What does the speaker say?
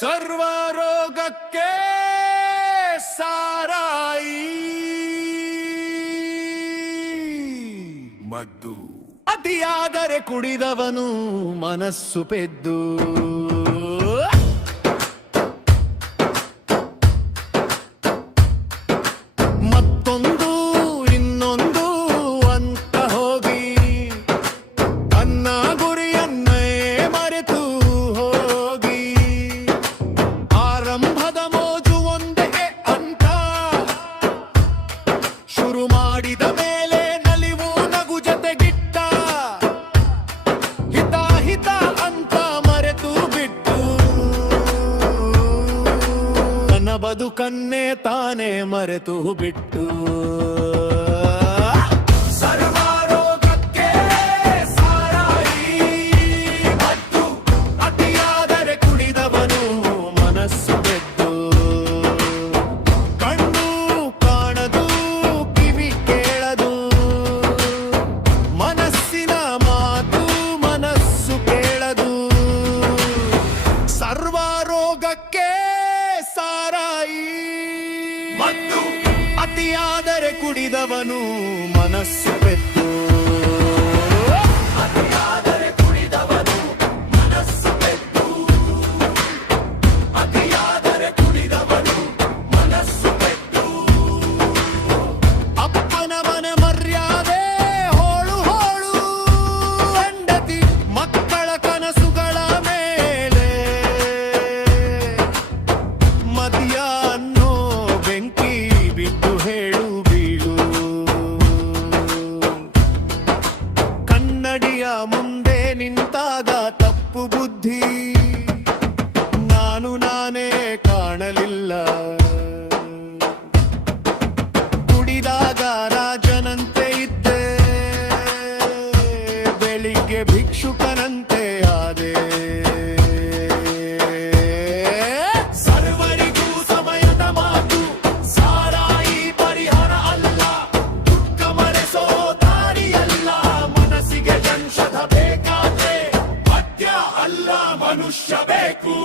ಸರ್ವರೋಗಕ್ಕೆ ಸಾರಾಯಿ ಮದ್ದು. ಅತಿಯಾದರೆ ಕುಡಿದವನು ಮನಸ್ಸು ಪೆದ್ದು. ಮತ್ತೊಂದು ಇನ್ನೊಂದು ಅಂತ ಹೋಗಿ ತನ್ನ ಗುರಿಯನ್ನೇ ಮರೆತು ಹೋಗಿ ಆರಂಭದ ಮೋಜು ಒಂದೇ ಅಂತ ಶುರು ಮಾಡಿದ ಮೇಲೆ ನಲಿವು ನಗು ಜೊತೆಗಿಟ್ಟ ಹಿತ ಹಿತ ಅಂತ ಮರೆತು ಬಿಟ್ಟು ತನ್ನ ಬದುಕನ್ನೇ ತಾನೇ ಮರೆತು ಬಿಟ್ಟು. ಸರ್ವರೋಗಕ್ಕೆ ಸಾರಾಯಿ ಮದ್ದು. ಅತಿಯಾದರೆ ಕುಡಿದವನು ಮನಸ್ಸು ಬೆದ್ದು. ಕಣ್ಣು ಕಾಣದು ಕಿವಿ ಕೇಳದು ಮನಸ್ಸಿನ ಮಾತು ಮನಸ್ಸು ಕೇಳದು. ಸರ್ವರೋಗಕ್ಕೆ ಸಾರಾಯಿ ಮದ್ದು. ಅತಿಯಾದರೆ ಕುಡಿದವನು ಮನಸ್ಸು ಬೆದ್ದು. ಅತಿಯಾದರೆ ಕುಡಿದವನು ಮನಸ್ಸು ಬೆದ್ದು. ಅತಿಯಾದರೆ ಕುಡಿದವನು ಮನಸ್ಸು ಬೆದ್ದು. ಅಪ್ಪನ ಮನೆ ಮರ್ಯಾದೆ ಹೋಳು ಹೋಳು. ಹೆಂಡತಿ ಮಕ್ಕಳ ಕನಸುಗಳ ಮೇಲೆ ಮದ್ಯ ಅನ್ನೋ ಬೆಂಕಿ ಬಿದ್ದು ಹೇಳು ಬೀಳು. ಕನ್ನಡಿಯ ಮುಂದೆ ನಿಂತಾಗ ತಪ್ಪು ಬುದ್ಧಿ ನಾನು ನಾನೇ ಕಾಣಲಿಲ್ಲ. ಕುಡಿದಾಗ ರಾಜನಂತೆ ಇದ್ದೆ ಬೆಳಿಗ್ಗೆ ಭಿಕ್ಷುಕನಂತೆ ಆದೆ. ಸರ್ವರಿಗೂ ಸಮಯದ ಮಾತು ಸಾರಾಯಿ ಪರಿಹಾರ ಅಲ್ಲ. ದುಃಖ ಮರೆಸೋ ದಾರಿಯಲ್ಲ. ಮನಸ್ಸಿಗೆ ಔಷಧ ಬೇಕಾದ್ರೆ ಮದ್ಯ ಅಲ್ಲ ಮನುಷ್ಯ ಬೇಕು.